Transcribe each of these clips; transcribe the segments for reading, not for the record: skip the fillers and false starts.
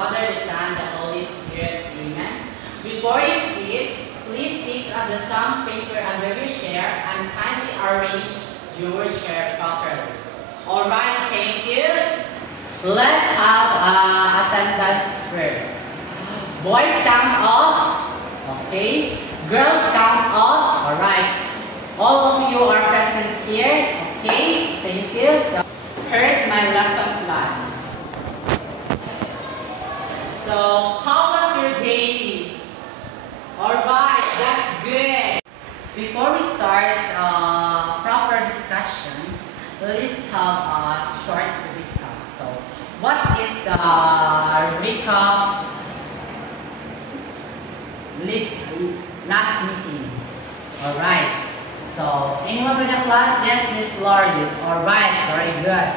Father, the Son, the Holy Spirit. Amen. Before you sit, please take up the stamp paper under your chair and kindly arrange your chair properly. Alright, thank you. Let's have attendance first. Boys count off. Okay. Girls count off. Alright. All of you are present here. Okay. Thank you. So, here's my lesson plan. So, how was your day? Alright, that's good. Before we start proper discussion, let's have a short recap. So, what is the recap last meeting? Alright. So, anyone in the class? Yes, Miss Glorious. Alright, very good.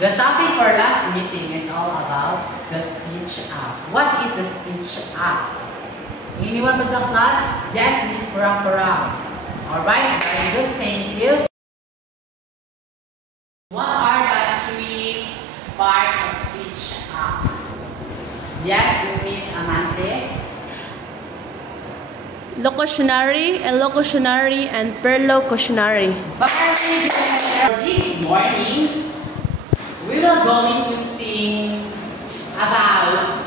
The topic for last meeting is all about the speech app. What is the speech app? Anyone with the class? Yes, Miss Kurang. Alright, very good, thank you. What are the three parts of speech app? Yes, Miss Amante. Locutionary, elocutionary, and perlocutionary. Very good. This morning, we are going to sing about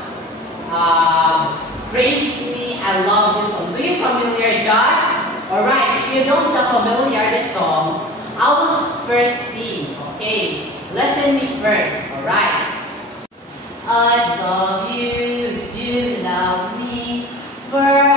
Praise Me, I Love You song. Do you familiar that? Alright, if you don't familiar this song, I will first sing. Okay, listen me first. Alright. I love you, you love me. We're a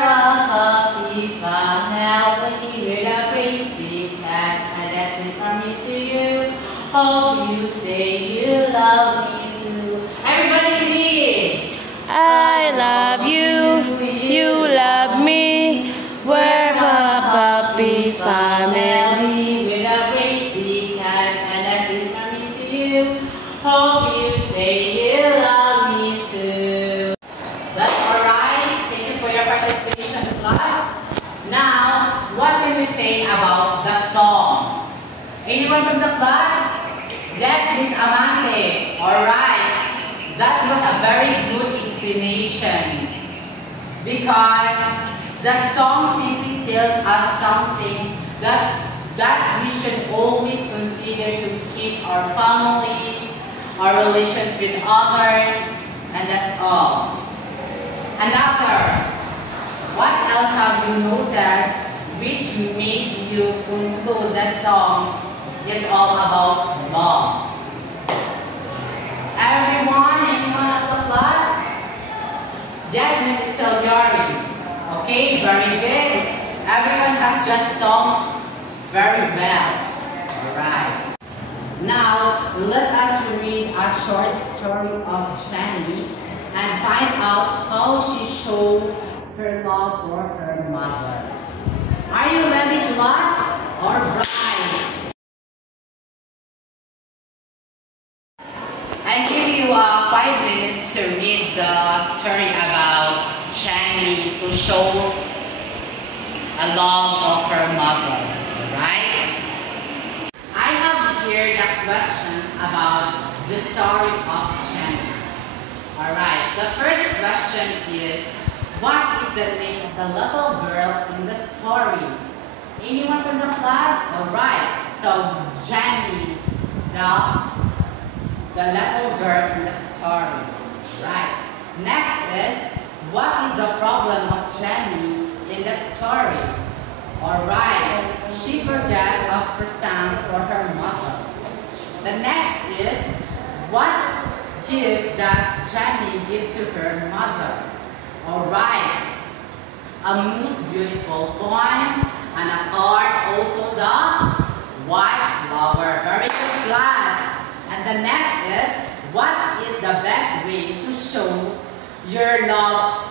happy family. We're a great big cat, and that is from me to you. Hope you say you love me too. Everybody sing! I love you, you love me. We're a happy family. With a great big cat, and that is from me to you. Hope you say you love me too. That's alright. Thank you for your participation, class. Now, what can we say about the song? Anyone from the class? Yes, Miss Amante. Alright. That was a very good explanation. Because the song simply tells us something that we should always consider to keep our family, our relations with others, and that's all. Another, what else have you noticed which made you conclude that song is all about love? Anyone at the class? Yes, Mrs. Silviari. Okay, very good. Everyone has just sung very well. Alright. Now, let us read a short story of Jenny and find out how she showed her love for her mother. Are you ready, class? Alright. I give you 5 minutes to read the story about Jenny to show a love of her mother. Alright? I have here the questions about the story of Jenny. Alright, the first question is, what is the name of the little girl in the story? Anyone from the class? Alright, so Jenny, the little girl in the story. Right. Next is, what is the problem of Jenny in the story? Alright, she forgot a present for her mother. The next is, what gift does Jenny give to her mother? Alright, a most beautiful poem and a card, also the white flower. Very good, class. And the next is, what is the best way to show your love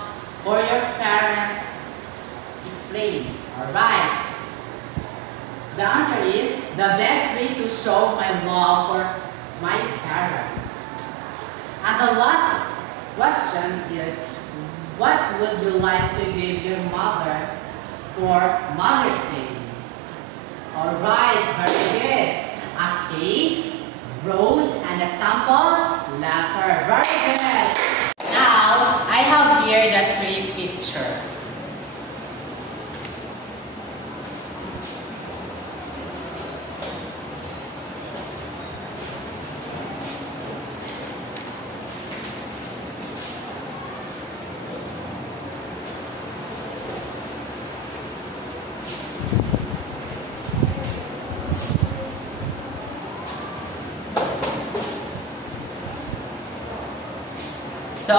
for your parents? Explain. Alright. The answer is, the best way to show my love for my parents. And the last question is, what would you like to give your mother for Mother's Day? Alright, very good. A cake, rose, and a sample letter. Very good. Now, get 3 pictures. So,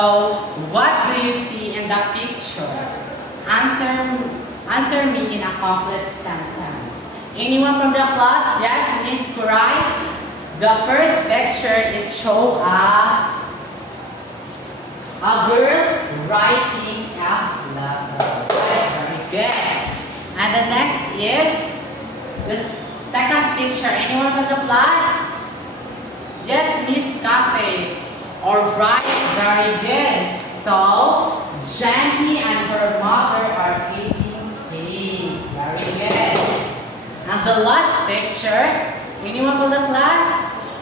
what do you see in the picture? Answer me in a complete sentence. Anyone from the class? Yes, Miss Kurai? The first picture is show a girl writing a letter. Very good. And the next is the second picture. Anyone from the class? Yes, Miss Cafe. Alright, very good. So, Jenny and her mother are eating cake. Very good. And the last picture, anyone from the class?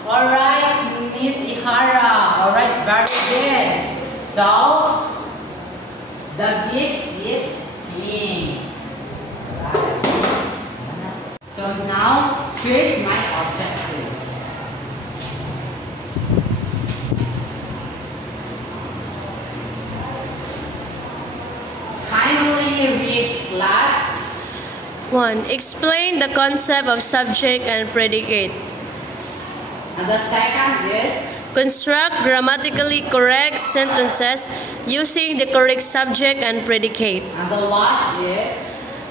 Alright, Miss Ihara. Alright, very good. So, the gift is pink. Right. So now, here's my objectives. Read class. 1. Explain the concept of subject and predicate. And the second is Construct grammatically correct sentences using the correct subject and predicate. And the last is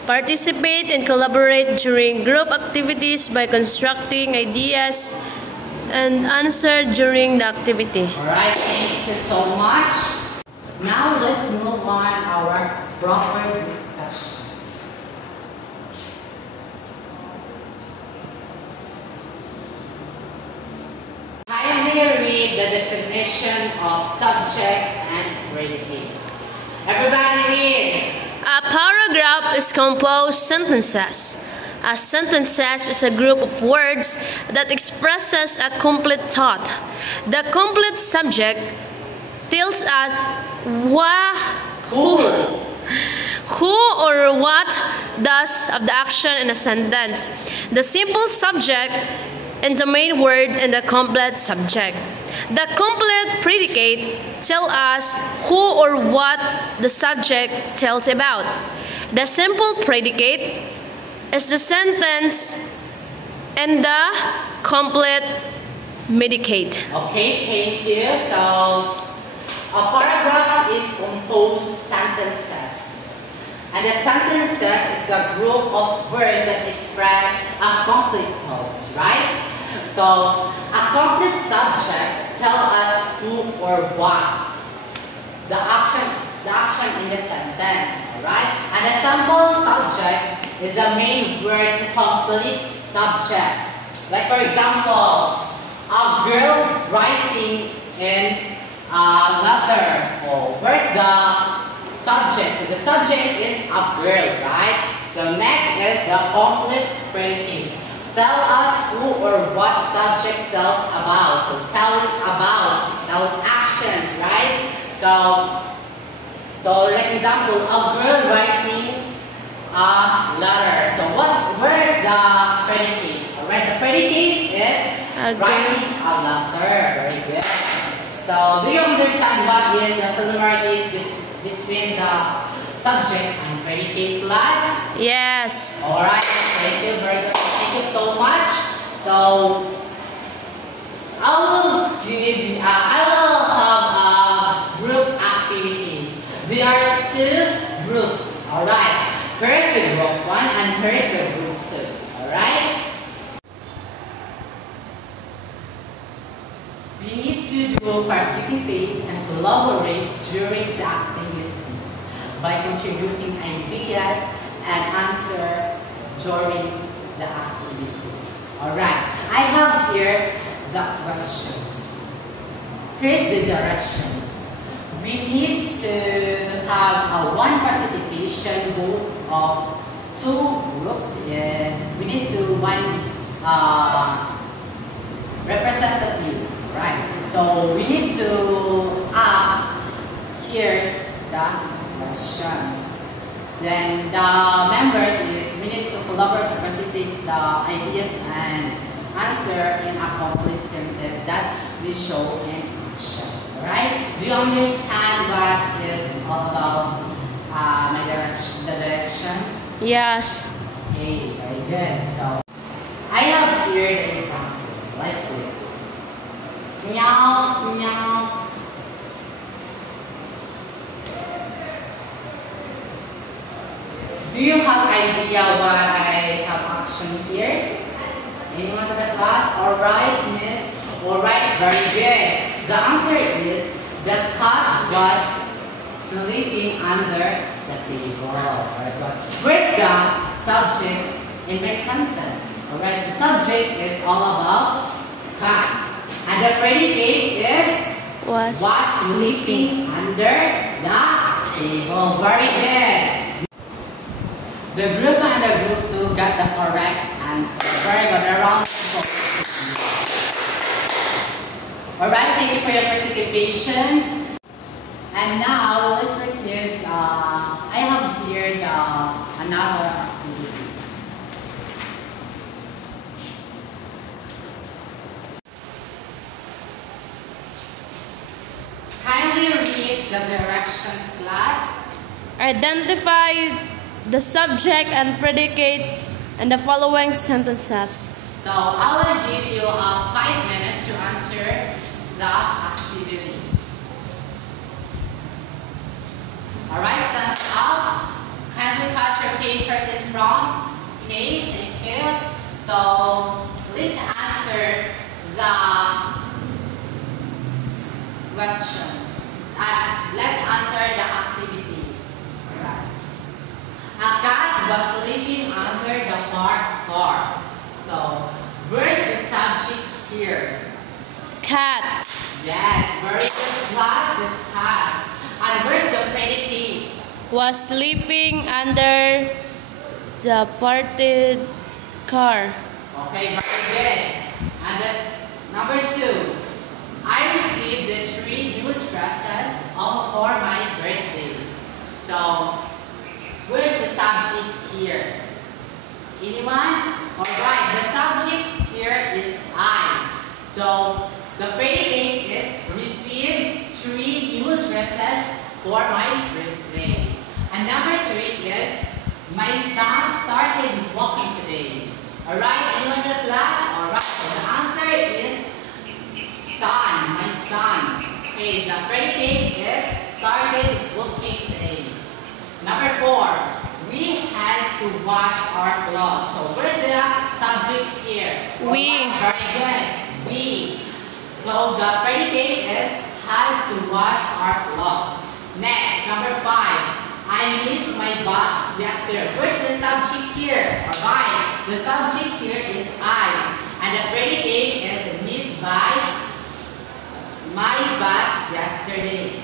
Participate and collaborate during group activities by constructing ideas and answer during the activity. Alright, thank you so much. Now let's move on our proper discussion. Kindly read the definition of subject and predicate. Everybody read. A paragraph is composed sentences. A sentences is a group of words that expresses a complete thought. The complete subject tells us who or what does of the action in a sentence. The simple subject and the main word in the complete subject. The complete predicate tells us who or what the subject tells about. The simple predicate is the sentence and the complete medicate. Okay, thank you. So, a paragraph is composed sentences. And the sentences is a group of words that express a complete thoughts, right? So, a complete subject tells us who or what. The action in the sentence, alright? And the sample subject is the main word to complete subject. Like for example, a girl writing in a letter. Oh, where's the subject? So the subject is a girl, right? So next is the complete predicate. Tell us who or what subject tells about. So tell actions, right? So like example, a girl writing a letter. So where's the predicate? Alright, the predicate is writing a letter. Very good. So do you understand what is the similarities between the subject and predicate class? Yes. Alright, thank you very much. Thank you so much. So I will have a group activity. There are 2 groups. Alright. Here's the group 1 and here's the group 2. Alright? We need to participate and collaborate during the activity by contributing ideas and answer during the activity. Alright, I have here the questions. Here's the directions. We need to have a 1 participation group of 2 groups. We need to 1 representative. Right. So we need to here the questions. Then the members we need to collaborate to participate the ideas and answer in a complete sentence that we show in actions. Alright? Do you understand what is all about the directions? Yes. Okay, very good. So I have here the example like this. Meow, meow. Do you have idea why I have action here? Anyone in the class? Alright, miss. Alright, very good. The answer is the cat was sleeping under the table. Very good. Where's the subject in my sentence? Alright, the subject is all about cat. And the predicate is Was sleeping under the table. Very good. The group and the group 2 got the correct answer. Very good. A round of applause. Alright, thank you for your participation. And now let's proceed. I have here another activity. Kindly read the directions, class. Identify the subject and predicate in the following sentences. So I will give you 5 minutes to answer the activity. Alright, stand up. Kindly pass your papers in front. Okay, thank you. So let's answer the questions. Let's answer the activity. Alright. A cat was sleeping under the parked car. So, where's the subject here? Cat. Yes, very good class, the cat. And where's the predicate? Was sleeping under the parked car. Okay, very good. And that's number 2. I received the 3 new dresses for my birthday. So, where's the subject here? Anyone? Alright, the subject here is I. So, the predicate is received 3 new dresses for my birthday. And number 3 is my son started walking today. Alright, anyone in the class? Alright, so the answer is son, my son. Okay, the predicate is started walking today. Number 4. We had to wash our clothes. So where's the subject here? We. Right, very good. We. So the predicate is had to wash our clothes. Next, number 5. I missed my bus yesterday. Where's the subject here? Alright. The subject here is I. And the predicate is missed by my bus yesterday.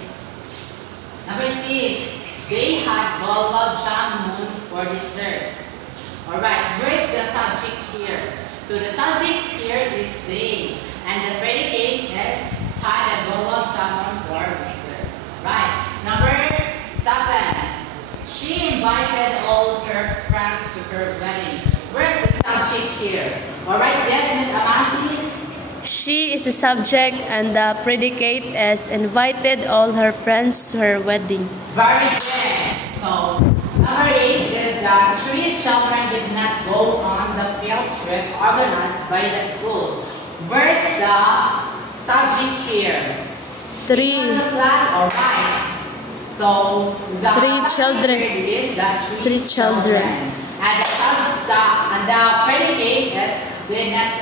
Number 6. They had gulab jamun for dessert. Alright, where's the subject here? So the subject here is they. And the predicate is had a gulab jamun for dessert. Right. Number 7. She invited all her friends to her wedding. Where's the subject here? Alright, yes, Miss Amanti? She is the subject and the predicate is invited all her friends to her wedding. Very good. So, number 8 is that 3 children did not go on the field trip organized by the schools. Where's the subject here? 3. In the class, alright. So, the 3 children. is the 3 children. And the predicate is did not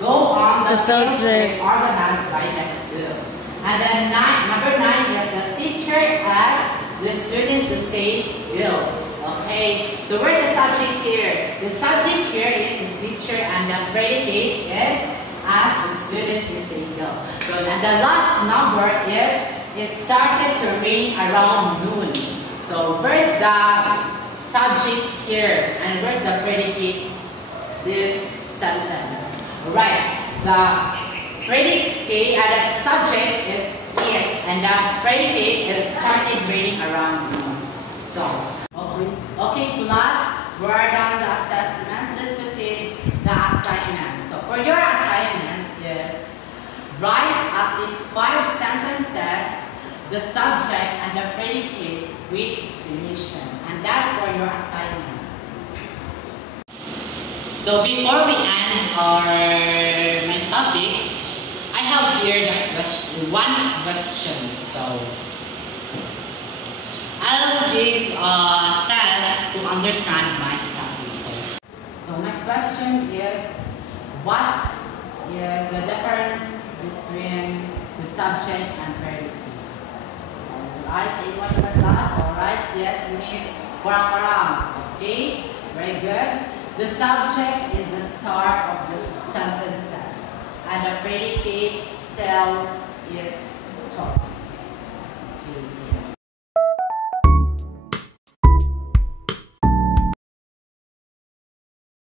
go on the field trip organized by the school. And then number 9 is the teacher asked the student to stay ill. Okay, so where's the subject here? The subject here is the teacher and the predicate is asked the student to stay ill. So and the last number is it started to rain around noon. So where's the subject here and where's the predicate this sentence? Right, the predicate and the subject is it, and the predicate is started raining around noon. So, okay, class, we're done the assessment. Let's proceed the assignment. So, for your assignment, write at least 5 sentences, the subject and the predicate with definition. And that's for your assignment. So, before we end our main topic, I have here the one question. So, I'll give a test to understand my topic. So my question is, what is the difference between the subject and predicate? Alright, anyone with that? Alright, yes, Miss Kurang. Okay, very good. The subject is the start of the sentences, and the predicate tells its story. Okay.